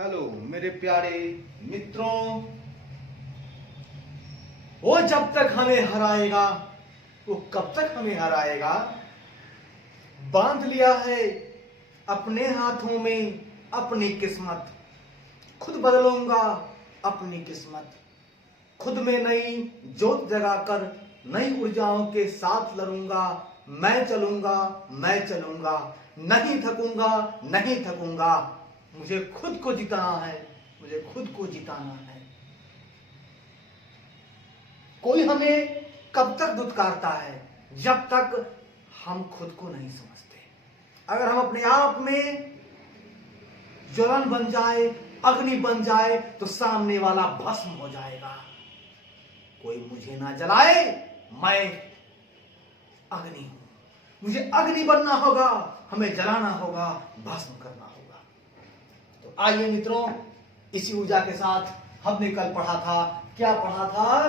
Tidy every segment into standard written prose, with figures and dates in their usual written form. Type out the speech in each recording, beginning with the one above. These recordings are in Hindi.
हेलो मेरे प्यारे मित्रों, वो जब तक हमें हराएगा वो कब तक हमें हराएगा। बांध लिया है अपने हाथों में अपनी किस्मत, खुद बदलूंगा अपनी किस्मत। खुद में नई जोत जगाकर नई ऊर्जाओं के साथ लड़ूंगा। मैं चलूंगा, नहीं थकूंगा, नहीं थकूंगा। मुझे खुद को जिताना है, मुझे खुद को जिताना है। कोई हमें कब तक दुत्कारता है? जब तक हम खुद को नहीं समझते। अगर हम अपने आप में ज्वलन बन जाए, अग्नि बन जाए, तो सामने वाला भस्म हो जाएगा। कोई मुझे ना जलाए, मैं अग्नि हूं। मुझे अग्नि बनना होगा, हमें जलाना होगा, भस्म करना होगा। तो आइए मित्रों, इसी ऊर्जा के साथ हमने कल पढ़ा था, क्या पढ़ा था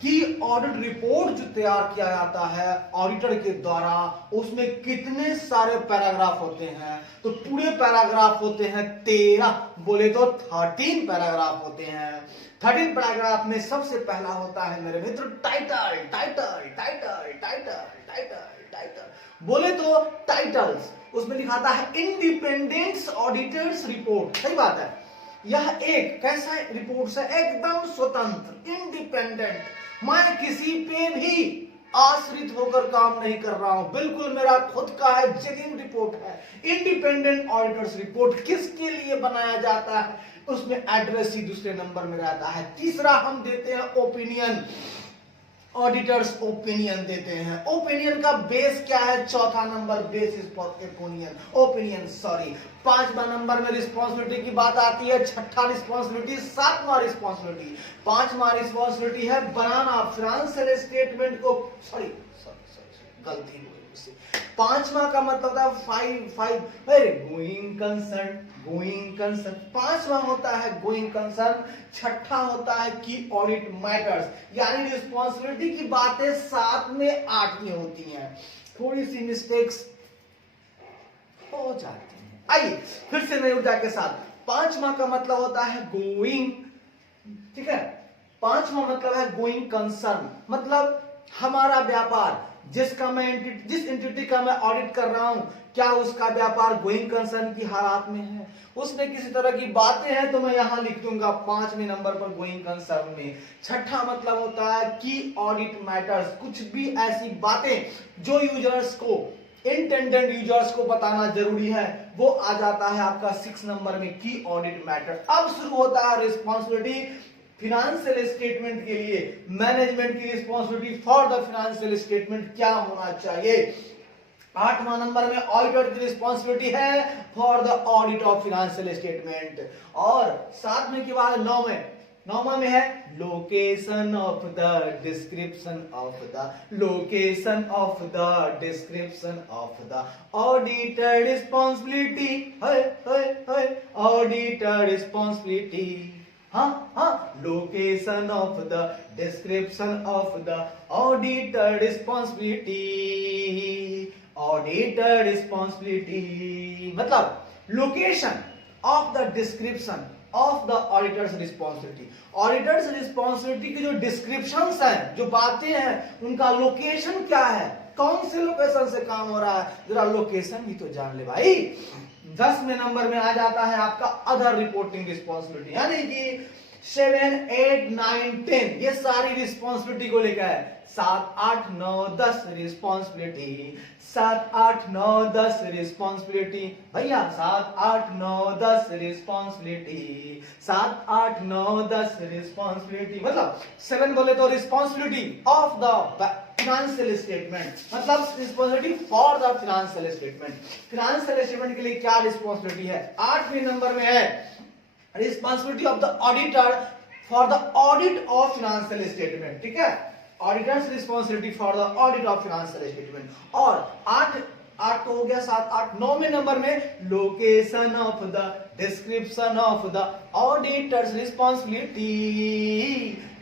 कि ऑडिट रिपोर्ट जो तैयार किया जाता है ऑडिटर के द्वारा, उसमें कितने सारे पैराग्राफ होते हैं। तो पूरे पैराग्राफ होते हैं 13, बोले तो 13 पैराग्राफ होते हैं। 13 पैराग्राफ में सबसे पहला होता है मेरे मित्र title. Title title title title title बोले तो टाइटल्स। उसमें लिखा था है इंडिपेंडेंट ऑडिटर्स रिपोर्ट। सही बात है, यह एक कैसा रिपोर्ट है? एकदम स्वतंत्र, इंडिपेंडेंट। मैं किसी पे भी आश्रित होकर काम नहीं कर रहा हूं, बिल्कुल मेरा खुद का है, जेन्युइन रिपोर्ट है। इंडिपेंडेंट ऑडिटर्स रिपोर्ट किसके लिए बनाया जाता है? उसमें एड्रेस ही दूसरे नंबर में रहता है। तीसरा हम देते हैं ओपिनियन। ऑडिटर्स ओपिनियन देते हैं। ओपिनियन का बेस क्या है? चौथा नंबर बेस इज ओपिनियन सॉरी। 5वां नंबर में रिस्पॉन्सिबिलिटी की बात आती है। छठा रिस्पॉन्सिबिलिटी, 7वां रिस्पॉन्सिबिलिटी, 5वां रिस्पॉन्सिबिलिटी है बनाना फाइनेंशियल स्टेटमेंट को। सॉरी गलती हुई उससे। 5वां का मतलब था गोइंग कंसर्न। 5वां होता है गोइंग कंसर्न। छठा होता है की ऑडिट मैटर्स, यानी रिस्पॉन्सिबिलिटी की बातें 7 में 8 में होती हैं। थोड़ी सी मिस्टेक्स हो जाती हैं। आइए फिर से नई ऊर्जा के साथ। 5वां का मतलब होता है गोइंग, ठीक है। 5वां मतलब है गोइंग कंसर्न, मतलब हमारा व्यापार, जिस एंटिटी का मैं ऑडिट कर रहा हूं, क्या उसका व्यापार गोइंग कंसर्न की हालात में है? उसमें किसी तरह की बातें हैं तो मैं यहां लिख दूंगा 5वें नंबर पर गोइंग कंसर्न में। छठा मतलब होता है की ऑडिट मैटर्स, कुछ भी ऐसी बातें जो यूजर्स को, इंटेंडेड यूजर्स को बताना जरूरी है, वो आ जाता है आपका 6 नंबर में की ऑडिट मैटर। अब शुरू होता है रिस्पॉन्सिबिलिटी फिनेंशियल स्टेटमेंट के लिए। मैनेजमेंट की responsibility for the financial statement क्या होना चाहिए? 8वां नंबर में ऑडिटर की रिस्पॉन्सिबिलिटी है for the audit of financial statement. और 7वें के बाद 9वां में है location of the description of the auditor responsibility. Auditor responsibility, location of the description of the auditor responsibility. Auditor responsibility मतलब location of the description of the auditors responsibility. Auditors responsibility की जो डिस्क्रिप्शंस हैं, जो बातें हैं, उनका लोकेशन क्या है, कौन से लोकेशन से काम हो रहा है, जरा लोकेशन भी तो जान ले भाई। 10वें नंबर में आ जाता है आपका अदर रिपोर्टिंग रिस्पॉन्सिबिलिटी, यानी कि 7, 8, 9, 10 ये सारी रिस्पॉन्सिबिलिटी को लेकर है। 7, 8, 9, 10 रिस्पॉन्सिबिलिटी, 7, 8, 9, 10 रिस्पॉन्सिबिलिटी भैया, 7, 8, 9, 10 रिस्पॉन्सिबिलिटी, 7, 8, 9, 10 रिस्पॉन्सिबिलिटी। मतलब 7 बोले तो responsibility of the financial statement, मतलब responsibility for the financial statement. Financial statement के लिए क्या रिस्पॉन्सिबिलिटी है? 8वें नंबर में है responsibility of the auditor for the audit of financial statement, ठीक है। Auditors responsibility for the audit of financial statement. और 8 तो हो गया, 7, 8, 9वें नंबर में location of the description of the auditors responsibility.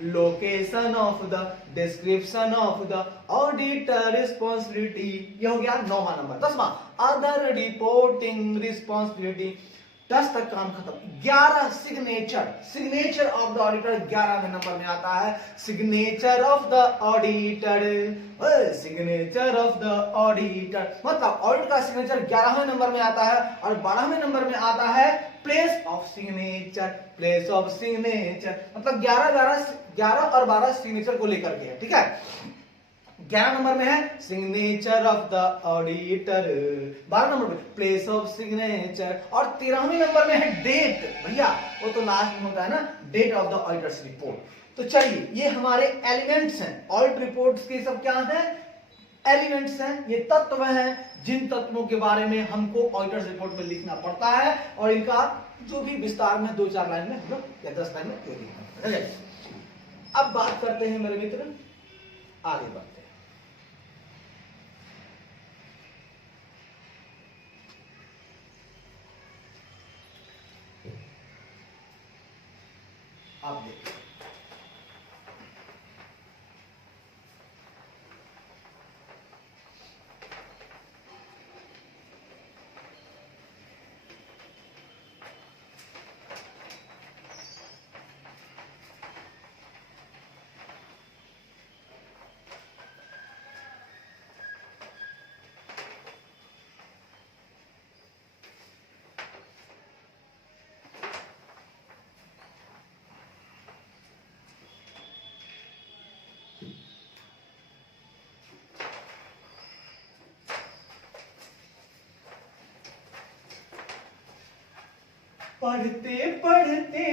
Location of the description of the auditor responsibility, ये हो गया 9वां नंबर। 10वां अदर रिपोर्टिंग रिस्पॉन्सिबिलिटी। 10 तक काम खत्म। 11 सिग्नेचर ऑफ द ऑडिटर 11वें नंबर में आता है। Signature of the auditor, signature of the auditor मतलब ऑडिट का सिग्नेचर 11वें नंबर में आता है। और 12वें नंबर में आता है place of signature, place of signature मतलब 11 और 12 सिग्नेचर को लेकर के है, ठीक है। 11 नंबर में है signature of the auditor, 12 number में प्लेस ऑफ सिग्नेचर, और 13वें नंबर में है डेट। भैया वो तो लास्ट में होता है ना, date of the auditors report. तो चलिए ये हमारे एलिमेंट्स हैं, ऑडिट रिपोर्ट्स के सब क्या हैं, एलिमेंट्स हैं, ये तत्व हैं जिन तत्वों के बारे में हमको ऑडिटर्स रिपोर्ट में लिखना पड़ता है, और इनका जो भी विस्तार में 2-4 लाइन में हम लोग या 10 लाइन में लिखना है। अब बात करते हैं मेरे मित्र, आगे बढ़ते हैं। आप देखिए पढ़ते पढ़ते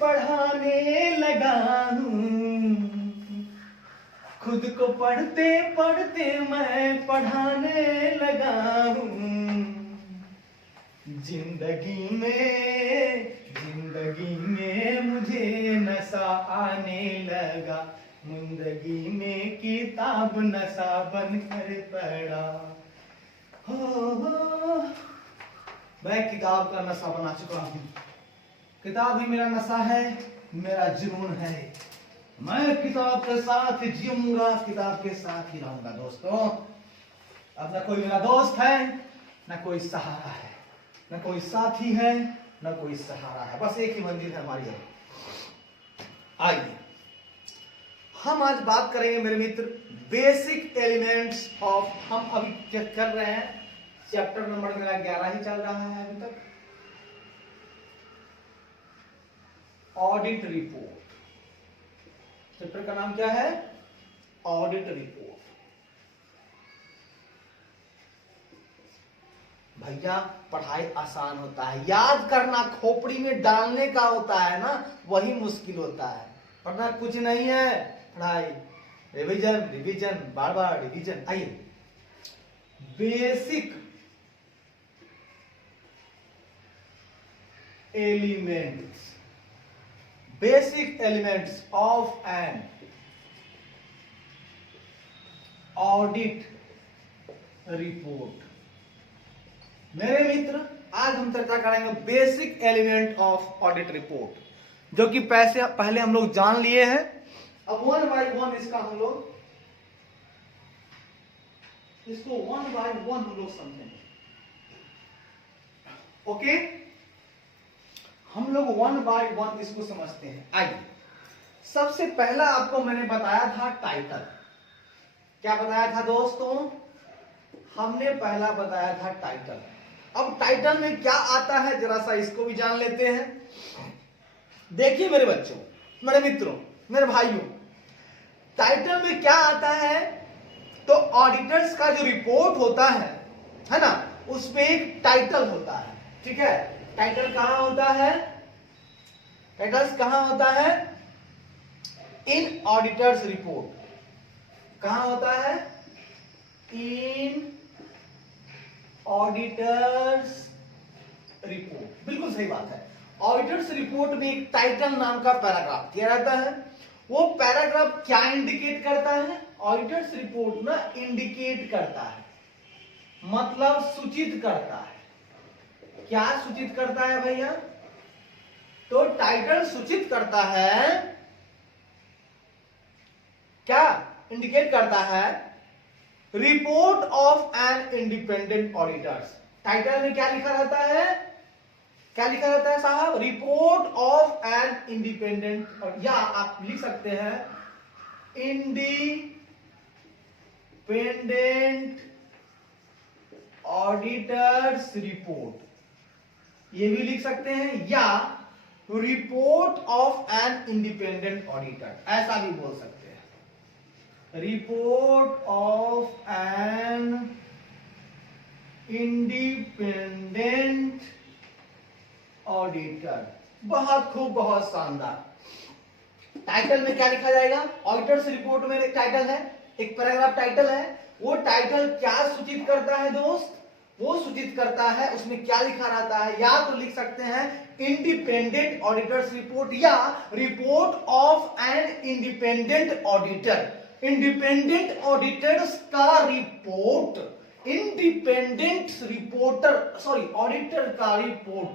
पढ़ाने लगा हूँ, खुद को पढ़ते पढ़ते मैं पढ़ाने लगा हूँ। जिंदगी में मुझे नशा आने लगा, जिंदगी में किताब नशा बनकर पड़ा। हो मैं किताब का नशा बना चुका हूं, किताब ही मेरा नशा है, मेरा जुनून है। मैं किताब के साथ जीऊंगा, किताब के साथ ही रहूंगा दोस्तों। अब न कोई मेरा दोस्त है, न कोई सहारा है, न कोई साथी है, न कोई सहारा है, बस एक ही मंजिल है हमारी। आइए हम आज बात करेंगे मेरे मित्र बेसिक एलिमेंट्स ऑफ, हम अभी चेक कर रहे हैं चैप्टर नंबर मेरा 11 ही चल रहा है अभी तक, ऑडिट रिपोर्ट। चैप्टर का नाम क्या है, ऑडिट रिपोर्ट। भैया पढ़ाई आसान होता है, याद करना खोपड़ी में डालने का होता है ना, वही मुश्किल होता है। पढ़ना कुछ नहीं है, पढ़ाई रिवीजन रिवीजन बार बार रिवीजन। आइए basic elements of an audit report. मेरे मित्र आज हम चर्चा करेंगे basic element of audit report, जो कि पहले हम लोग जान लिए हैं। अब 1 बाय 1 इसका हम लोग इसको 1 बाय 1 हम लोग समझेंगे। ओके, हम लोग 1 बाय 1 इसको समझते हैं। आइए सबसे पहला आपको मैंने बताया था टाइटल। क्या बताया था दोस्तों, हमने पहला बताया था टाइटल। अब टाइटल में क्या आता है जरा सा इसको भी जान लेते हैं। देखिए मेरे बच्चों, मेरे मित्रों, मेरे भाइयों, टाइटल में क्या आता है, तो ऑडिटर्स का जो रिपोर्ट होता है ना, उसमें एक टाइटल होता है। ठीक है, टाइटल कहां होता है, टाइटल्स कहां होता है, इन ऑडिटर्स रिपोर्ट। कहां होता है, इन ऑडिटर्स रिपोर्ट। बिल्कुल सही बात है। ऑडिटर्स रिपोर्ट में एक टाइटल नाम का पैराग्राफ दिया रहता है। वो पैराग्राफ क्या इंडिकेट करता है, ऑडिटर्स रिपोर्ट ना इंडिकेट करता है, मतलब सूचित करता है। क्या सूचित करता है भैया, तो टाइटल सूचित करता है, क्या इंडिकेट करता है, report of an independent auditors. Title में क्या लिखा रहता है, क्या लिखा जाता है साहब? रिपोर्ट ऑफ एन इंडिपेंडेंट, या आप लिख सकते हैं इंडिपेंडेंट ऑडिटर्स रिपोर्ट, ये भी लिख सकते हैं, या report of an independent auditor, ऐसा भी बोल सकते हैं, report of an independent auditor. बहुत खूब, बहुत शानदार। टाइटल में क्या लिखा जाएगा? ऑडिटर्स रिपोर्ट में एक टाइटल है, एक पैराग्राफ टाइटल है। वो टाइटल क्या सूचित करता है दोस्त? वो सूचित करता है उसमें क्या लिखा रहता है। या तो लिख सकते हैं इंडिपेंडेंट ऑडिटर्स रिपोर्ट, या report of an independent auditor. Independent auditors का report, independent reporter sorry auditor का रिपोर्ट,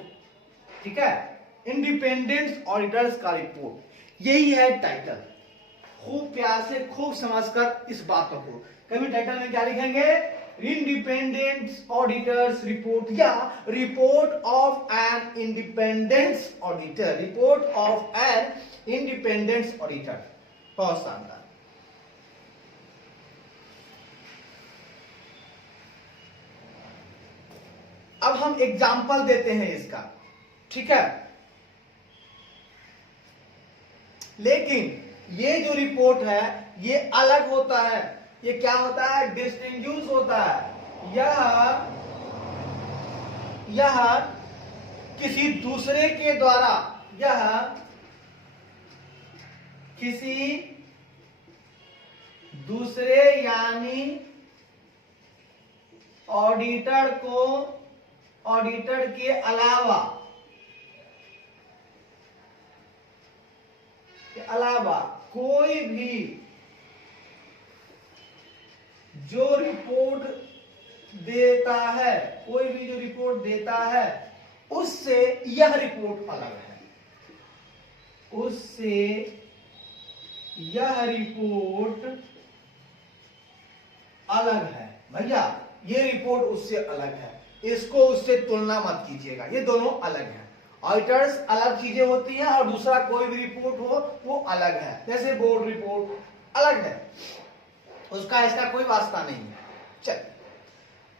ठीक है, इंडिपेंडेंट ऑडिटर्स का रिपोर्ट, यही है टाइटल। खूब प्यार से, खूब समझकर इस बातों को, कभी टाइटल में क्या लिखेंगे? इंडिपेंडेंट ऑडिटर्स रिपोर्ट, या report of an independent auditor, report of an independent auditor. बहुत शानदार। अब हम एग्जाम्पल देते हैं इसका, ठीक है, लेकिन ये जो रिपोर्ट है ये अलग होता है। ये क्या होता है? डिस्टिंग्विश होता है। यह किसी दूसरे के द्वारा, यह किसी दूसरे यानी ऑडिटर को, ऑडिटर के अलावा कोई भी जो रिपोर्ट देता है, कोई भी जो रिपोर्ट देता है उससे यह रिपोर्ट अलग है, उससे यह रिपोर्ट अलग है। भैया ये रिपोर्ट उससे अलग है, इसको उससे तुलना मत कीजिएगा, ये दोनों अलग हैं। ऑडिटर्स अलग चीजें होती हैं और दूसरा कोई भी रिपोर्ट हो वो अलग है। जैसे बोर्ड रिपोर्ट अलग है, उसका इसका कोई वास्ता नहीं है। चल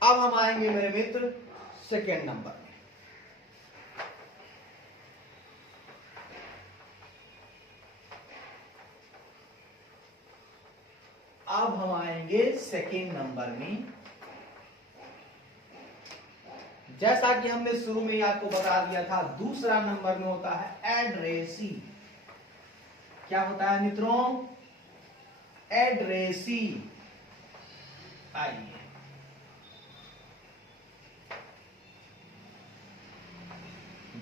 अब हम आएंगे मेरे मित्र सेकेंड नंबर में। अब हम आएंगे सेकेंड नंबर में। जैसा कि हमने शुरू में आपको बता दिया था, दूसरा नंबर में होता है एड्रेसी। क्या होता है मित्रों? एड्रेसी। आइए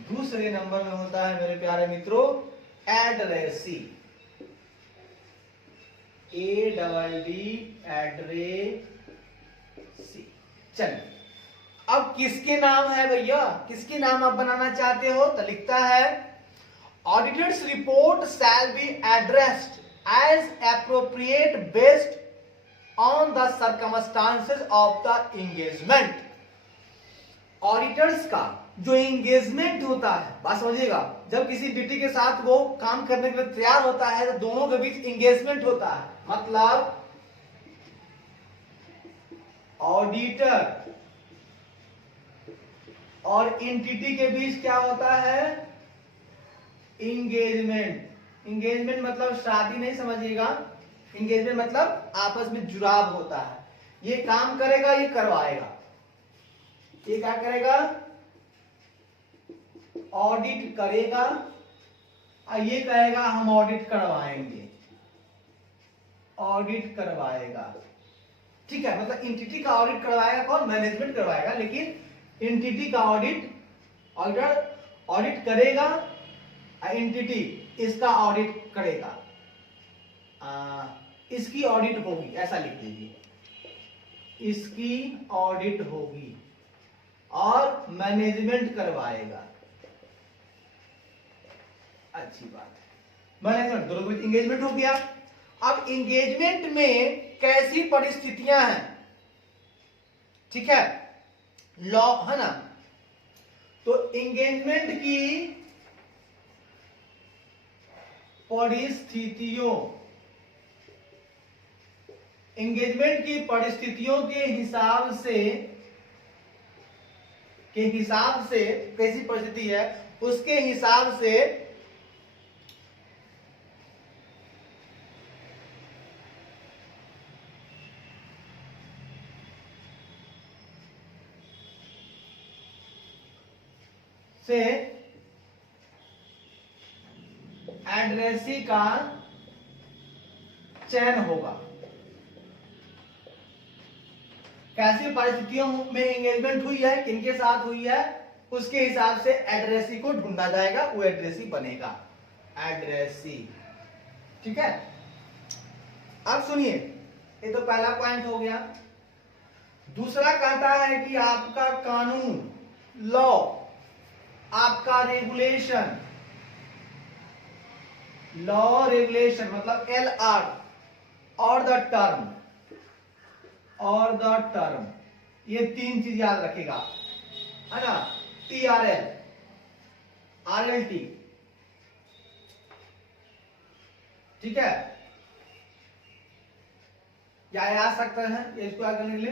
दूसरे नंबर में होता है मेरे प्यारे मित्रों एड्रेसी, ADD एड्रेसी। चलिए अब किसके नाम है भैया? किसके नाम आप बनाना चाहते हो? तो लिखता है auditor's report shall be addressed as appropriate based on the circumstances of the engagement. Auditor's का जो एंगेजमेंट होता है, बात समझिएगा, जब किसी ड्यूटी के साथ वो काम करने के लिए तैयार होता है तो दोनों के बीच एंगेजमेंट होता है। मतलब ऑडिटर और एंटिटी के बीच क्या होता है? एंगेजमेंट। एंगेजमेंट मतलब शादी नहीं समझिएगा, एंगेजमेंट मतलब आपस में जुड़ाव होता है। ये काम करेगा, ये करवाएगा, ये क्या करेगा? ऑडिट करेगा और ये कहेगा हम ऑडिट करवाएंगे, ऑडिट करवाएगा, ठीक है। मतलब एंटिटी का ऑडिट करवाएगा कौन? मैनेजमेंट करवाएगा, लेकिन एंटिटी का ऑडिट ऑडिटर ऑडिट करेगा, एंटिटी इसका ऑडिट करेगा, इसकी ऑडिट होगी, ऐसा लिख दीजिए, इसकी ऑडिट होगी और मैनेजमेंट करवाएगा। अच्छी बात है, मैनेजमेंट दोनों में एंगेजमेंट हो गया। अब एंगेजमेंट में कैसी परिस्थितियां हैं, ठीक है, लॉ है ना, तो इंगेजमेंट की परिस्थितियों के हिसाब से कैसी परिस्थिति है उसके हिसाब से एड्रेसी का चयन होगा। कैसी परिस्थितियों में एंगेजमेंट हुई है, किनके साथ हुई है, उसके हिसाब से एड्रेसी को ढूंढा जाएगा, वो एड्रेसी बनेगा, एड्रेसी। ठीक है, अब सुनिए, ये तो पहला पॉइंट हो गया। दूसरा कहता है कि आपका कानून, लॉ, आपका रेगुलेशन, लॉ रेगुलेशन मतलब LR और द टर्म, ये तीन चीज याद रखेगा, है ना, TRL, RLT। ठीक है, क्या याद सकते हैं इसको आगे करने के लिए,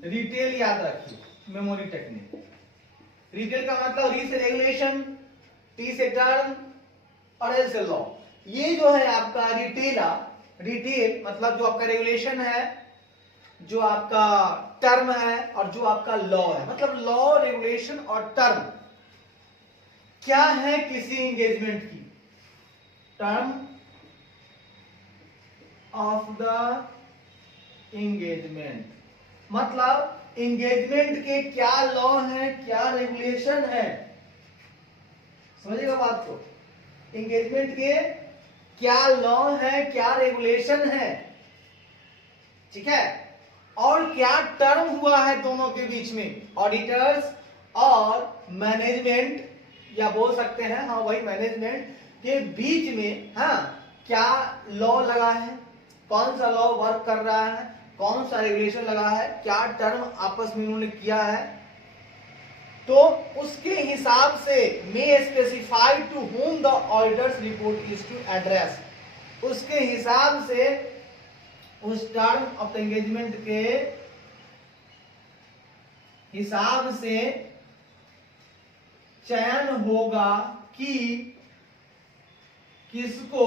रिटेल याद रखिए, मेमोरी टेक्निक। रिटेल का मतलब री से रेगुलेशन, टी से टर्म और एल से लॉ। ये जो है आपका रिटेल मतलब जो आपका रेगुलेशन है, जो आपका टर्म है और जो आपका लॉ है, मतलब लॉ, रेगुलेशन और टर्म क्या है किसी एंगेजमेंट की, टर्म ऑफ द एंगेजमेंट, मतलब एंगेजमेंट के क्या लॉ है, क्या रेगुलेशन है, समझिएगा बात को। एंगेजमेंट के क्या लॉ है, क्या रेगुलेशन है, ठीक है, और क्या टर्म हुआ है दोनों के बीच में, ऑडिटर्स और मैनेजमेंट, या बोल सकते हैं हाँ वही मैनेजमेंट के बीच में, हाँ क्या लॉ लगा है, कौन सा लॉ वर्क कर रहा है, कौन सा रेगुलेशन लगा है, क्या टर्म आपस में उन्होंने किया है, तो उसके हिसाब से may specify to whom the auditors report is to address, उसके हिसाब से उस टर्म ऑफ एंगेजमेंट के हिसाब से चयन होगा कि किसको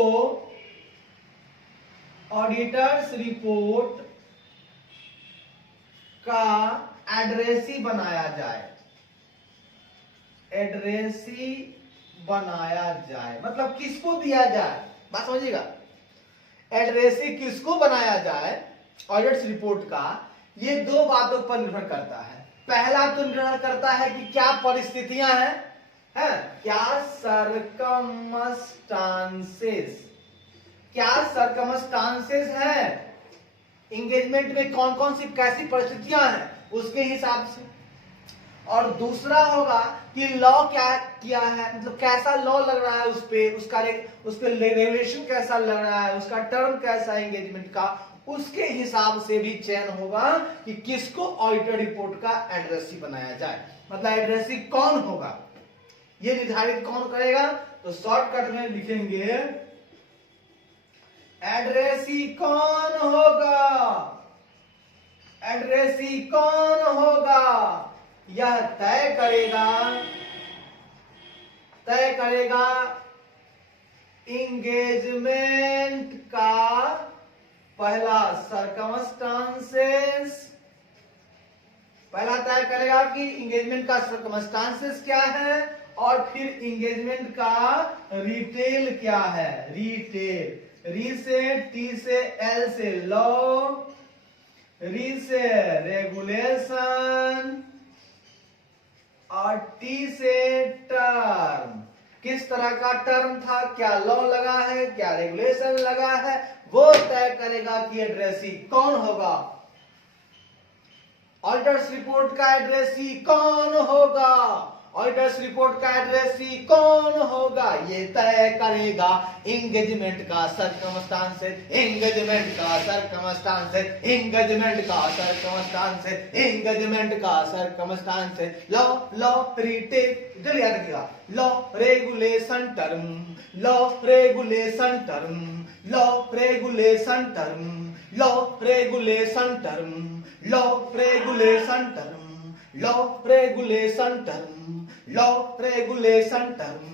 ऑडिटर्स रिपोर्ट का एड्रेसी बनाया जाए, एड्रेसी बनाया जाए मतलब किसको दिया जाए, बात समझिएगा, एड्रेसी किसको बनाया जाए ऑडिटर्स रिपोर्ट का, ये दो बातों पर निर्भर करता है। पहला तो निर्भर करता है कि क्या परिस्थितियां हैं, क्या सरकमस्टांसेस है, एंगेजमेंट में कौन कौन सी कैसी परिस्थितियां हैं उसके हिसाब से। और दूसरा होगा कि लॉ क्या किया है, मतलब कैसा लॉ लग रहा है उस पे, उस पे रेगुलेशन कैसा लग रहा है, उसका टर्म कैसा है एंगेजमेंट का, उसके हिसाब से भी चयन होगा कि किसको ऑडिटर रिपोर्ट का एड्रेसी बनाया जाए, मतलब एड्रेसी कौन होगा ये निर्धारित कौन करेगा। तो शॉर्टकट में लिखेंगे एड्रेसी कौन होगा, एड्रेसी कौन होगा यह तय करेगा एंगेजमेंट का पहला सर्कमस्टांसेस, पहला तय करेगा कि एंगेजमेंट का सर्कमस्टांसेस क्या है, और फिर एंगेजमेंट का रिटेल क्या है, रिटेल, री से टी से एल से लॉ, री से रेगुलेशन और टी से टर्म, किस तरह का टर्म था, क्या लॉ लगा है, क्या रेगुलेशन लगा है, वो तय करेगा कि एड्रेसी कौन होगा, ऑडिटर्स रिपोर्ट का एड्रेसी कौन होगा, ऑडिटर्स रिपोर्ट का एड्रेसी कौन होगा ये तय करेगा एंगेजमेंट का सर्कमस्टांसेस, एंगेजमेंट का सर्कमस्टांसेस, एंगेजमेंट का सर्कमस्टांसेस, एंगेजमेंट का सर्कमस्टांसेस। लॉ लॉ रीटेक जल्दी याद रखिएगा, law regulation term, law regulation term, law regulation term, law regulation term, law regulation term, law regulation term, law regulation term,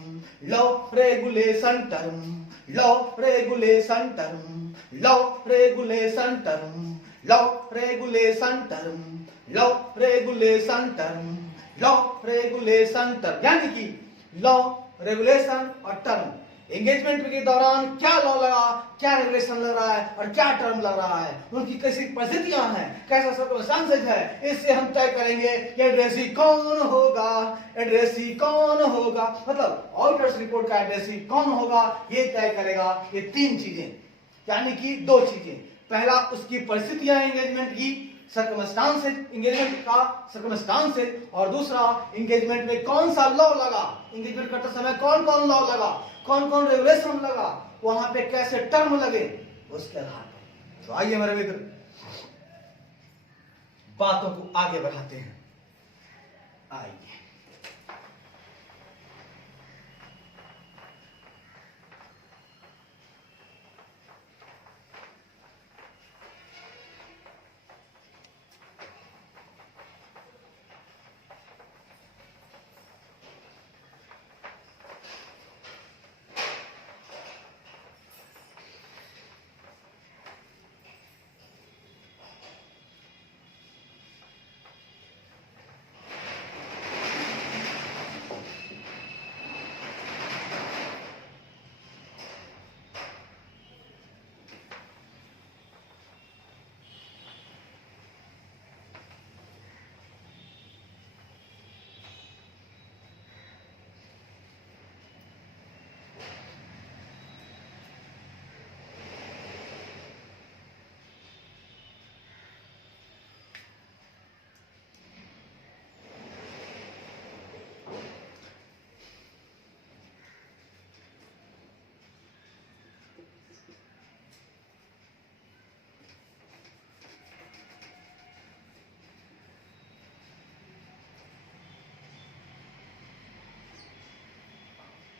law regulation term, law regulation term, law regulation term, law regulation term, law regulation term, law regulation term, यानी कि लॉ रेगुलेशन और टर्म, एंगेजमेंट के दौरान क्या लॉ लगा, क्या रेगुलेशन लग रहा है और क्या टर्म लग रहा है, उनकी कैसी परिस्थितियां हैं, कैसा सर्कमस्टांसेस है, इससे हम तय करेंगे कि एड्रेसी कौन होगा, एड्रेसी कौन होगा, मतलब ऑडिटर्स रिपोर्ट का एड्रेसी कौन होगा ये तय करेगा ये तीन चीजें, यानी कि दो चीजें। पहला उसकी परिस्थितियां एंगेजमेंट की, सर्कमस्टांसेस, एंगेजमेंट का सर्कमस्टांसेस, और दूसरा एंगेजमेंट में कौन सा लॉ लगा, एंगेजमेंट करते समय कौन कौन लॉ लगा, कौन कौन रेगुलेशन लगा, वहां पे कैसे टर्म लगे, उसके आधार पर। तो आइए मेरे मित्र बातों को आगे बढ़ाते हैं। आइए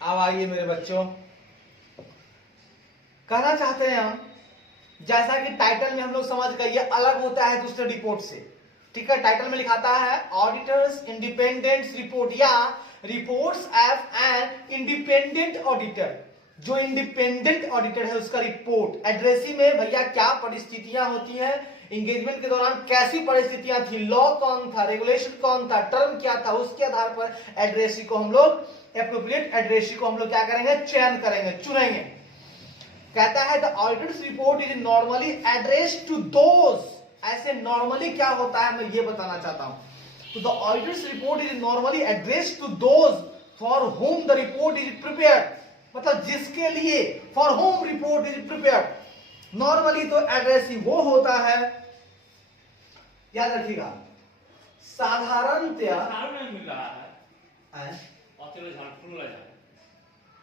अब आइए मेरे बच्चों, कहना चाहते हैं हम, जैसा कि टाइटल में हम लोग समझ गए ये अलग होता है दूसरे रिपोर्ट से, ठीक है। टाइटल में लिखाता है ऑडिटर्स इंडिपेंडेंट रिपोर्ट या reports F N independent auditor. जो इंडिपेंडेंट ऑडिटर है उसका रिपोर्ट एड्रेसी में भैया क्या परिस्थितियां होती हैं, एंगेजमेंट के दौरान कैसी परिस्थितियां थी, लॉ कौन था, रेगुलेशन कौन था, टर्म क्या था, उसके आधार पर एड्रेसी को हम लोग, एप्रोप्रिएट एड्रेसी को हम लोग क्या करेंगे, चयन करेंगे, चुनेंगे। कहता है the auditors report is normally addressed to those, ऐसे नॉर्मली क्या होता है मैं ये बताना चाहता हूं। तो the auditors report is normally addressed to those for whom the report is prepared, मतलब जिसके लिए, for whom report is prepared. Normally तो एड्रेस ही वो होता है, याद रखिएगा, साधारणतया मिल रहा है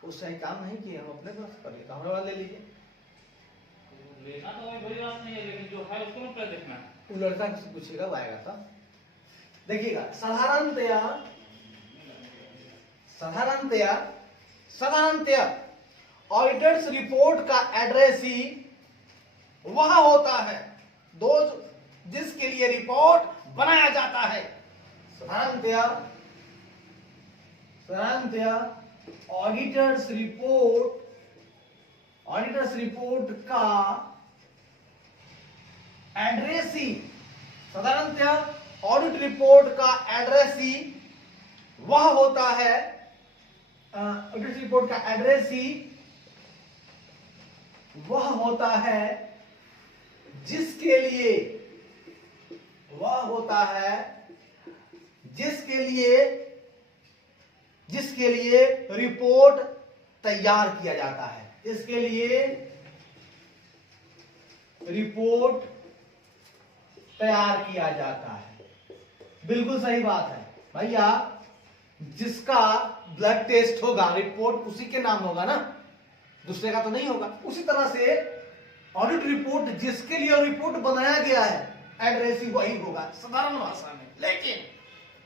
उस टाइम काम नहीं किए, हम अपने पास कर लिए, कैमरा वाला ले लीजिए, लेना तो कोई बात नहीं है, लेकिन जो है उसको मत देखना, वो लड़का से पूछेगा वो आएगा था। देखिएगा साधारणतया, साधारणतया, साधारणतया ऑडिटर्स रिपोर्ट का एड्रेस ही वह होता है दो जिसके लिए रिपोर्ट बनाया जाता है। साधारणतया, साधारणतया ऑडिटर्स रिपोर्ट, ऑडिटर्स रिपोर्ट का एड्रेस ही, साधारणतया ऑडिट रिपोर्ट का एड्रेस ही वह होता है, ऑडिट रिपोर्ट का एड्रेस ही वह होता है जिसके लिए, वह होता है जिसके लिए, जिसके लिए रिपोर्ट तैयार किया जाता है, इसके लिए रिपोर्ट तैयार किया जाता है। बिल्कुल सही बात है भैया, जिसका ब्लड टेस्ट होगा, रिपोर्ट उसी के नाम होगा ना, दूसरे का तो नहीं होगा। उसी तरह से ऑडिट रिपोर्ट जिसके लिए रिपोर्ट बनाया गया है, एड्रेस ही वही होगा साधारण भाषा में। लेकिन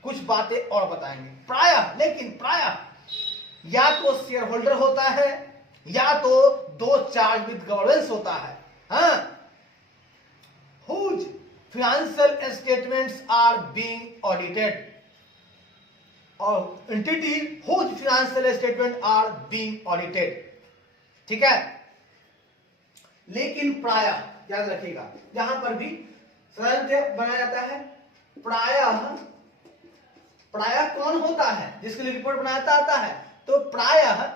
कुछ बातें और बताएंगे। प्रायः या तो शेयर होल्डर होता है या तो दो चार्ज विद गवर्नेंस होता है। Whose financial statements are being audited, और entity whose financial statement are being audited, ठीक है। लेकिन प्रायः याद रखिएगा, यहां पर भी साधारणतः बनाया जाता है। प्रायः कौन होता है जिसके लिए रिपोर्ट बनाता आता है? तो प्रायः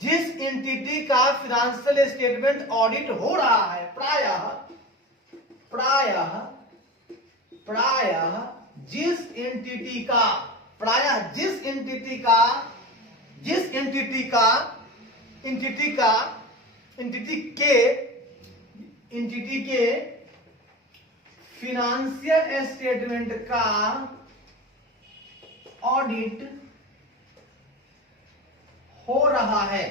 जिस एंटिटी का फाइनेंशियल स्टेटमेंट ऑडिट हो रहा है, प्रायः जिस एंटिटी के फाइनेंशियल स्टेटमेंट का ऑडिट हो रहा है,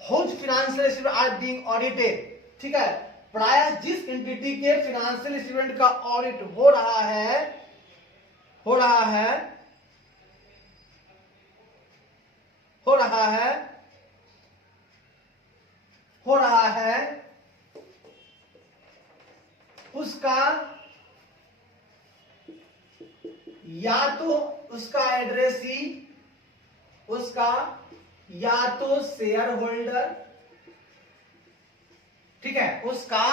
whose financial statement are being audited, ठीक है। प्रायः जिस एंटिटी के फाइनेंशियल स्टेटमेंट का ऑडिट हो रहा है उसका या तो उसका एड्रेसी, या तो शेयर होल्डर, ठीक है, उसका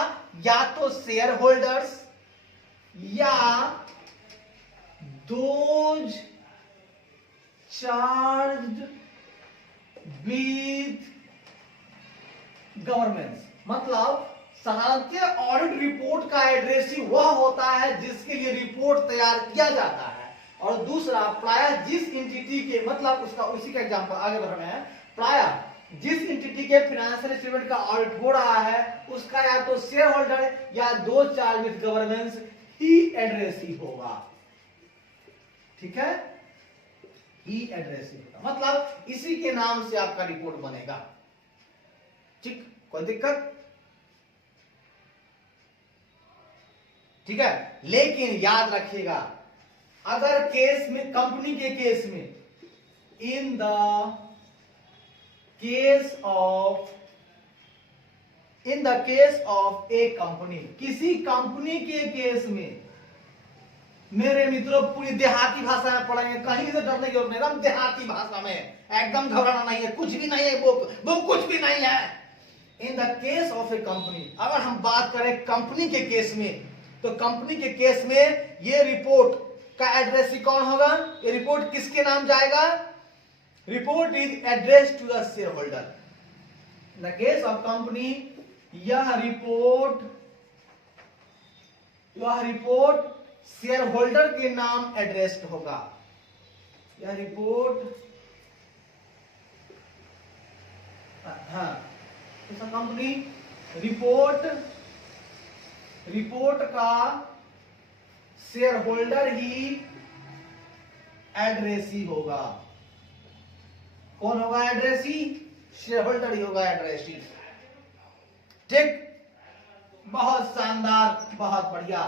या तो शेयर होल्डर्स या दोज चार्ज्ड विद गवर्नमेंट। मतलब साधारणतः ऑडिट रिपोर्ट का एड्रेस ही वह होता है जिसके लिए रिपोर्ट तैयार किया जाता है। और दूसरा, प्रायः जिस एंटिटी के, मतलब उसका उसी का एग्जांपल आगे बढ़ रहे हैं, प्रायः जिस एंटिटी के फाइनेंशियल स्टेटमेंट का ऑडिट हो रहा है उसका या तो शेयर होल्डर या दो चार्ज विद गवर्नेंस ही एड्रेस ही होगा, ठीक है, ही एड्रेस ही होगा। मतलब इसी के नाम से आपका रिपोर्ट बनेगा, ठीक, कोई दिक्कत, ठीक है। लेकिन याद रखिएगा, अगर केस में, कंपनी के केस में, इन the case of A company, किसी कंपनी के केस में, मेरे मित्रों पूरी देहाती भाषा में पढ़ेंगे, कहीं से डरने की जरूरत नहीं, एकदम देहाती भाषा में, एकदम घबराना नहीं है, कुछ भी नहीं है, वो कुछ भी नहीं है। इन the case of A company, अगर हम बात करें कंपनी के केस में, तो कंपनी के केस में ये रिपोर्ट का एड्रेस ही कौन होगा? ये रिपोर्ट किसके नाम जाएगा? Report is address to the shareholder. In the case of company यह रिपोर्ट शेयर होल्डर के नाम एड्रेस्ड होगा। यह रिपोर्ट, कंपनी रिपोर्ट का शेयर होल्डर ही एड्रेसी होगा। कौन होगा एड्रेसी? शेयर होल्डर ही होगा एड्रेसी, ठीक। बहुत शानदार, बहुत बढ़िया,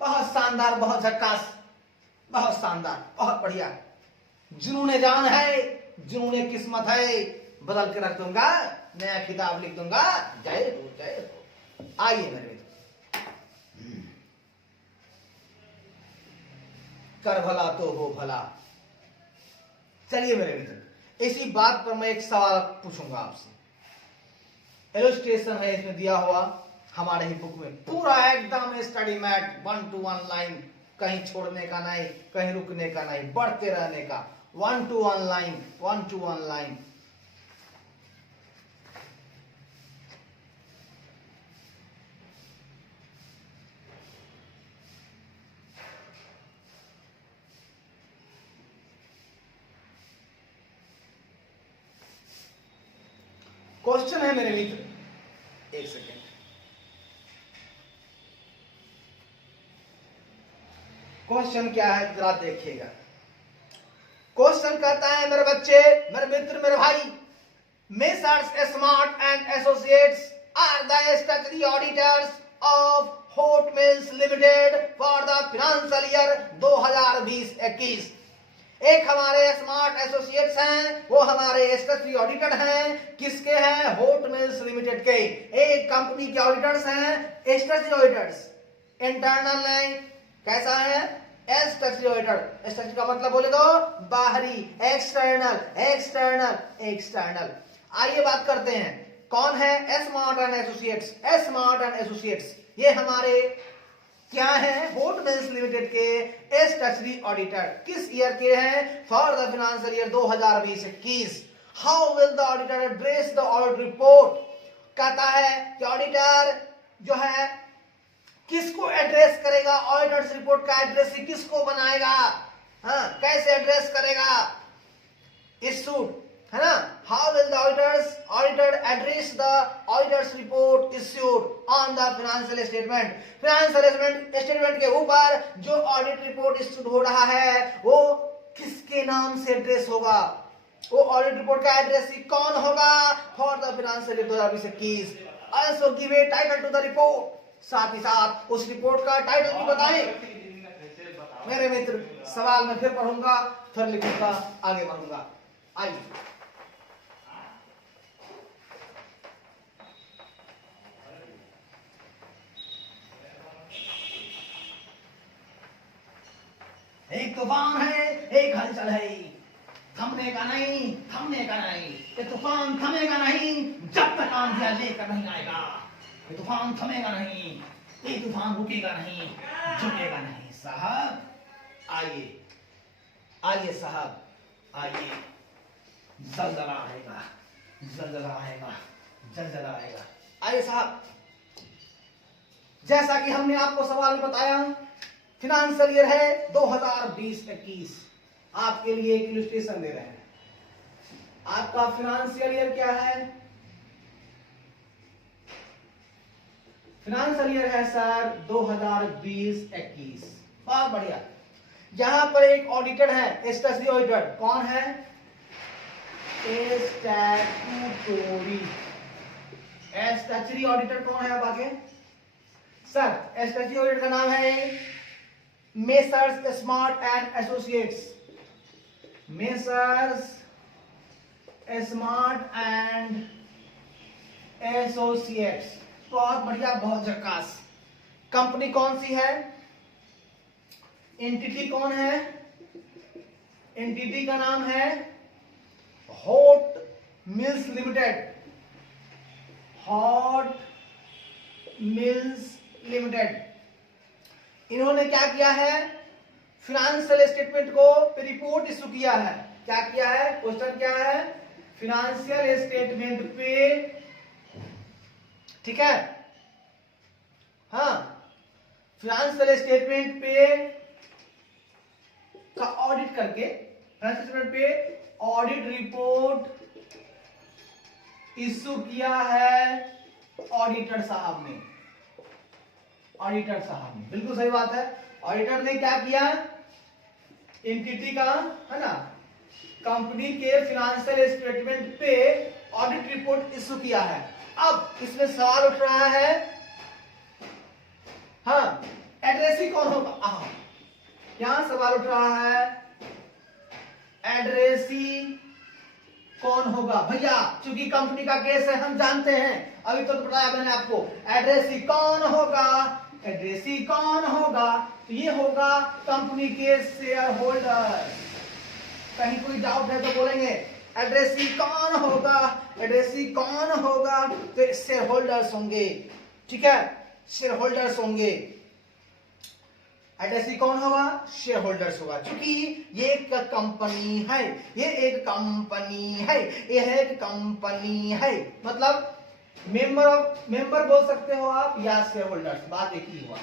बहुत शानदार, बहुत झक्कास, बहुत शानदार, बहुत बढ़िया। जुनूने जान है, जुनूने किस्मत है, बदल के रख दूंगा, नया किताब लिख दूंगा। जय हो, जय हो। आइए मेरे मित्र, कर भला तो हो भला। चलिए मेरे मित्र, इसी बात पर मैं एक सवाल पूछूंगा आपसे। इलस्ट्रेशन है इसमें दिया हुआ हमारे ही बुक में, पूरा एकदम स्टडी मैट 1 to 1 लाइन, कहीं छोड़ने का नहीं, कहीं रुकने का नहीं, बढ़ते रहने का। 1 to 1 line, 1 to 1 line. Question है मेरे मित्र, एक सेकेंड, क्वेश्चन क्या है जरा देखिएगा। क्वेश्चन कहता है मेरे बच्चे, मेरे मित्र, मेरे भाई, Messrs Smart and Associates are the statutory auditors of Hot Mills Limited for the financial year 2020-21। एक हमारे स्मार्ट एसोसिएट्स हैं, वो हमारे स्टैट्यूटरी ऑडिटर हैं। किसके हैं? होट मिल्स लिमिटेड के। एक कंपनी के ऑडिटर्स हैं, स्टैट्यूटरी ऑडिटर्स, इंटरनल नहीं, कैसा है? Statutory auditor. स्टैट्यूटरी का मतलब बोले तो बाहरी, एक्सटर्नल, एक्सटर्नल, एक्सटर्नल। आइए बात करते हैं, कौन है? Smart and associates. Smart and associates ये हमारे क्या है? होट मिल्स लिमिटेड के स्टैट्यूटरी ऑडिटर। किस ईयर के हैं? For the financial year 2020-21। How will the auditor address the audit report? कहता है कि ऑडिटर जो है किसको एड्रेस करेगा? ऑडिटर्स रिपोर्ट का एड्रेस किसको बनाएगा? हाँ, कैसे एड्रेस करेगा? इशूड है ना। How will the auditor address the auditors report issued on the financial statement? Financial statement के ऊपर जो ऑडिट रिपोर्ट इश्यूड हो रहा है वो किसके नाम से एड्रेस होगा? वो ऑडिट रिपोर्ट का एड्रेस कौन होगा? For the financial year 2020-21। Also give a title to the report. साथ ही साथ उस रिपोर्ट का टाइटल भी बताएं। मेरे मित्र, सवाल में फिर पढ़ूंगा, फिर लिखूंगा, आगे बढ़ूंगा। आइए, एक तूफान है, एक हलचल है, थमने का नहीं, थमने का नहीं। ये तूफान थमेगा नहीं जब तक आंधियां लेकर नहीं आएगा। ये तूफान थमेगा नहीं, ये तूफान रुकेगा नहीं, झुकेगा नहीं। साहब आइए, आइए साहब आइए। जलजला आएगा, जलजला आएगा, जलजला आएगा। आइए साहब, जैसा कि हमने आपको सवाल में बताया, फाइनेंशियल ईयर है 2020-21। आपके लिए एक इलस्ट्रेशन दे रहे हैं। आपका फाइनेंशियल ईयर क्या है? फाइनेंशियल ईयर है सर 2020-21। बहुत बढ़िया। यहां पर एक ऑडिटर है, स्टैट्यूटरी ऑडिटर। कौन है? स्टैट्यूटरी। स्टैट्यूटरी ऑडिटर कौन है? अब आगे सर, स्टैट्यूटरी ऑडिटर का नाम है messrs Smart and associates. Messrs Smart and associates. बहुत बढ़िया, बहुत झकास। कंपनी कौन सी है? एंटिटी कौन है? एंटिटी का नाम है होट Mills limited. Hot mills limited. इन्होंने क्या किया है? फाइनेंशियल स्टेटमेंट को रिपोर्ट इशू किया है। क्या किया है? क्वेश्चन क्या है? फाइनेंशियल स्टेटमेंट पे, ठीक है, हाँ, फाइनेंशियल स्टेटमेंट पे का ऑडिट करके, फाइनेंशियल स्टेटमेंट पे ऑडिट रिपोर्ट इशू किया है ऑडिटर साहब ने। ऑडिटर साहब ने, बिल्कुल सही बात है। ऑडिटर ने क्या किया? एंटिटी का, है ना, कंपनी के फाइनेंशियल स्टेटमेंट पे ऑडिट रिपोर्ट इशू किया है। अब इसमें सवाल उठ रहा है, हाँ, एड्रेसी कौन होगा? यहां सवाल उठ रहा है, एड्रेसी कौन होगा? भैया चूंकि कंपनी का केस है, हम जानते हैं, अभी तो बताया मैंने आपको। एड्रेसी कौन होगा? एड्रेसी कौन होगा? तो ये होगा कंपनी के शेयर होल्डर। कहीं कोई डाउट है तो बोलेंगे एड्रेसी कौन होगा? एड्रेसी कौन होगा? तो शेयर होल्डर्स होंगे, ठीक है, शेयर होल्डर्स होंगे। एड्रेसी कौन होगा? शेयर होल्डर्स होगा। क्योंकि ये एक कंपनी है, ये एक कंपनी है, ये एक कंपनी है, मतलब मेंबर बोल सकते हो आप या शेयर होल्डर्स, बात एक ही हुआ।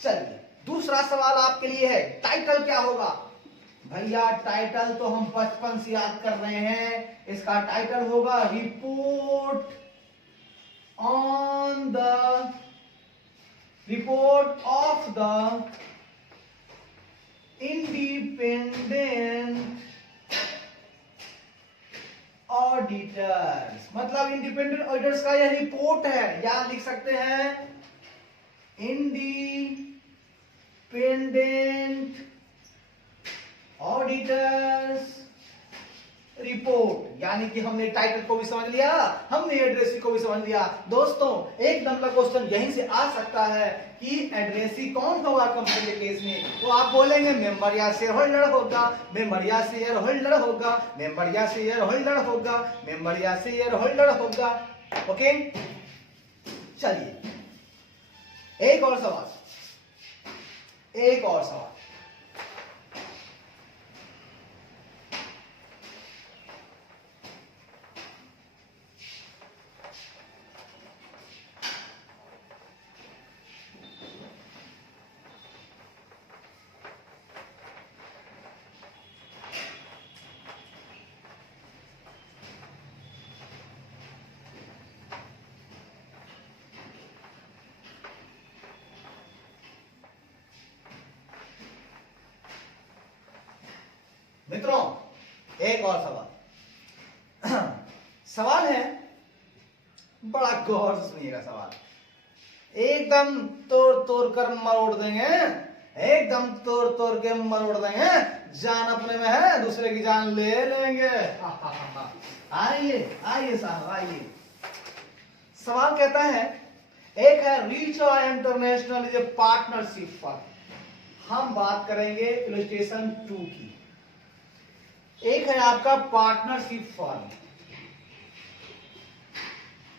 चलिए, दूसरा सवाल आपके लिए है, टाइटल क्या होगा? भैया टाइटल तो हम बचपन से याद कर रहे हैं। इसका टाइटल होगा report on the report of the independent auditors, मतलब इंडिपेंडेंट ऑडिटर्स का यह रिपोर्ट है, या लिख सकते हैं इंडिपेंडेंट ऑडिटर्स रिपोर्ट। यानी कि हमने टाइटल को भी समझ लिया, हमने एड्रेसी को भी समझ लिया। दोस्तों एक नंबर क्वेश्चन यहीं से आ सकता है कि एड्रेसी कौन होगा कंपनी के केस में। तो आप बोलेंगे मेंबर या शेयर होल्डर होगा, मेंबर या शेयर होल्डर होगा, मेंबर या शेयर होल्डर होगा, मेंबर या शेयर होल्डर होगा। ओके, चलिए एक और सवाल, एक और सवाल। मित्रों एक और सवाल। सवाल है, बड़ा गौर से सुनिएगा सवाल, एकदम तोड़ तोड़ कर मरोड़ देंगे, एकदम तोड़ तोड़ के मरोड़ देंगे। जान अपने में है, दूसरे की जान ले लेंगे। आइए आइए साहब आइए। सवाल कहता है, एक है Richa international is a partnership firm. हम बात करेंगे इलस्ट्रेशन 2 की। एक है आपका पार्टनरशिप फर्म।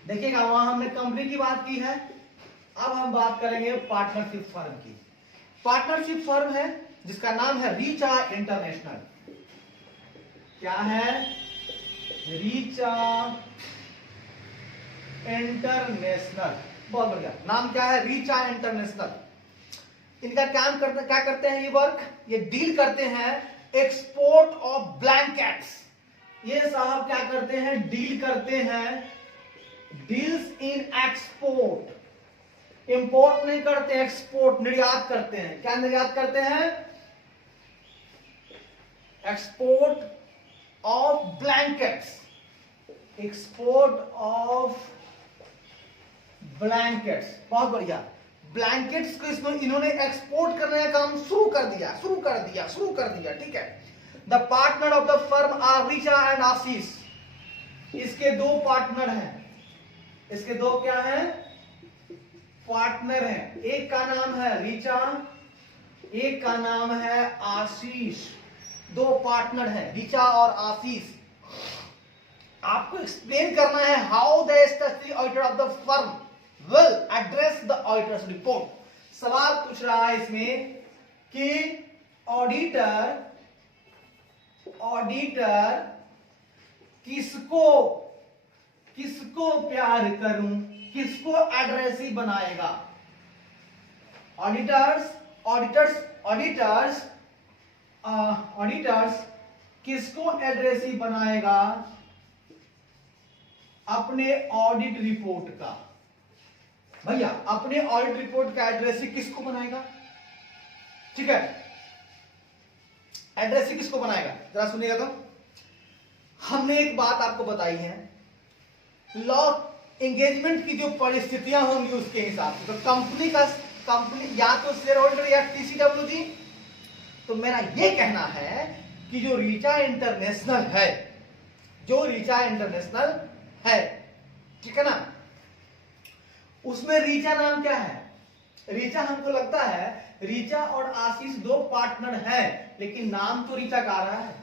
देखिएगा वहां हमने कंपनी की बात की है, अब हम बात करेंगे पार्टनरशिप फर्म की। पार्टनरशिप फर्म है जिसका नाम है रीचा इंटरनेशनल। क्या है? रीचा इंटरनेशनल। बहुत बढ़िया नाम। क्या है? रीचा इंटरनेशनल। इनका काम करते क्या करते हैं ये वर्क? ये डील करते हैं एक्सपोर्ट ऑफ ब्लैंकेट्स। ये साहब क्या करते हैं? डील करते हैं, डील्स इन एक्सपोर्ट। इंपोर्ट नहीं करते, एक्सपोर्ट निर्यात करते हैं। क्या निर्यात करते हैं? Export of blankets. Export of blankets. बहुत बढ़िया। ब्लैंकेट्स को इसमें इन्होंने एक्सपोर्ट करने का काम शुरू कर दिया। ठीक है। The partner of the firm are Richa and Ashish. इसके दो पार्टनर हैं। इसके दो क्या हैं? पार्टनर हैं। एक का नाम है रीचा, एक का नाम है आशीष। दो पार्टनर हैं, रीचा और आशीष। आपको एक्सप्लेन करना है how the statutory auditor of the firm will address the auditor's report। सवाल पूछ रहा है इसमें कि ऑडिटर किसको प्यार करूं, किसको एड्रेसी बनाएगा? ऑडिटर्स किसको एड्रेसी बनाएगा अपने ऑडिट रिपोर्ट का? भैया अपने ऑडिट रिपोर्ट का एड्रेसी किसको बनाएगा? ठीक है, एड्रेसी किसको बनाएगा? जरा सुनिएगा तो। हमने एक बात आपको बताई है, लॉ एंगेजमेंट की जो परिस्थितियां होंगी उसके हिसाब से। तो कंपनी या तो शेयर होल्डर या टीसीडब्ल्यूजी। तो मेरा यह कहना है कि जो रीचा इंटरनेशनल है, ठीक है ना, उसमें रीचा नाम क्या है? रीचा हमको लगता है रीचा और आशीष दो पार्टनर हैं, लेकिन नाम तो रीचा का आ रहा है।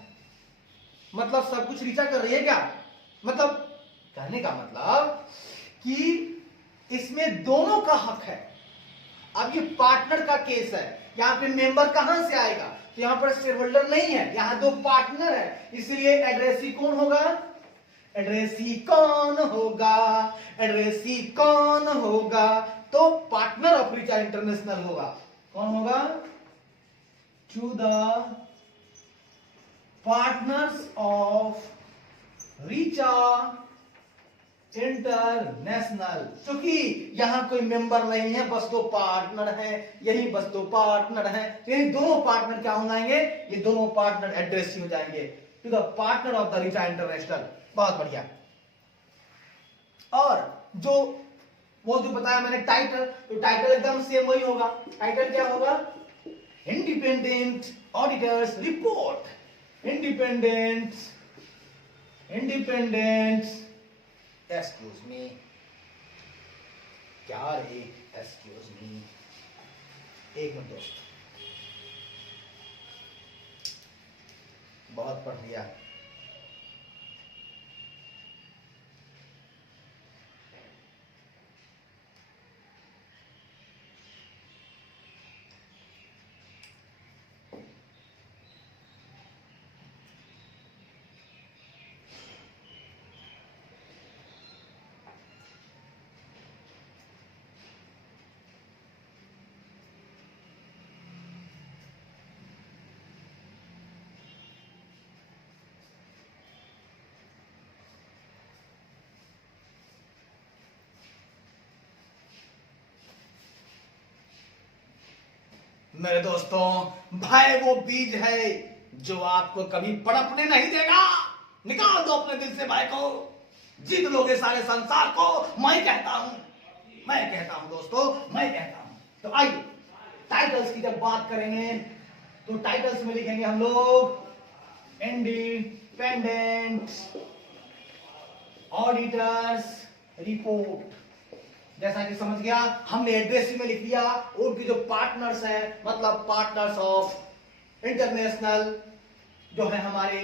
मतलब सब कुछ रीचा कर रही है क्या? मतलब कहने का मतलब कि इसमें दोनों का हक है। अब ये पार्टनर का केस है, यहां पे मेंबर कहां से आएगा? तो यहां पर शेयर होल्डर नहीं है, यहां दो पार्टनर है, इसलिए एड्रेसी कौन होगा? एड्रेसी कौन होगा? तो पार्टनर ऑफ रीचा इंटरनेशनल होगा। कौन होगा? To the partners of Richa international. क्योंकि यहाँ कोई मेंबर नहीं है, बस दो पार्टनर है, यही बस दो पार्टनर है, तो ये दोनों पार्टनर क्या हो जाएंगे, ये दोनों पार्टनर एड्रेसी हो जाएंगे to the partner of the Richa international. बहुत बढ़िया। और जो वो जो बताया मैंने टाइटल, तो टाइटल एकदम सेम वही होगा। टाइटल क्या होगा, independent auditors report. Independent excuse me, क्या रे एक्सक्यूज मी, एक मिनट दोस्त, बहुत पढ़ लिया। मेरे दोस्तों, भय वो बीज है जो आपको कभी पनपने नहीं देगा। निकाल दो अपने दिल से भय को, जीत लोगे सारे संसार को। मैं कहता हूं दोस्तों, मैं कहता हूं। तो आइए टाइटल्स की जब बात करेंगे तो टाइटल्स में लिखेंगे हम लोग इंडिपेंडेंट ऑडिटर्स रिपोर्ट। जैसा कि समझ गया, हमने एड्रेस में लिख दिया, उनके जो पार्टनर्स हैं, मतलब पार्टनर्स ऑफ इंटरनेशनल जो है हमारे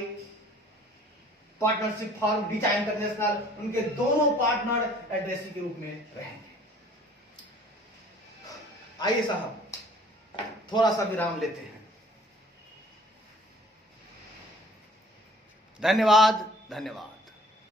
पार्टनरशिप फॉर्म रिचा इंटरनेशनल, उनके दोनों पार्टनर एड्रेसी के रूप में रहेंगे। आइए साहब थोड़ा सा विराम लेते हैं। धन्यवाद।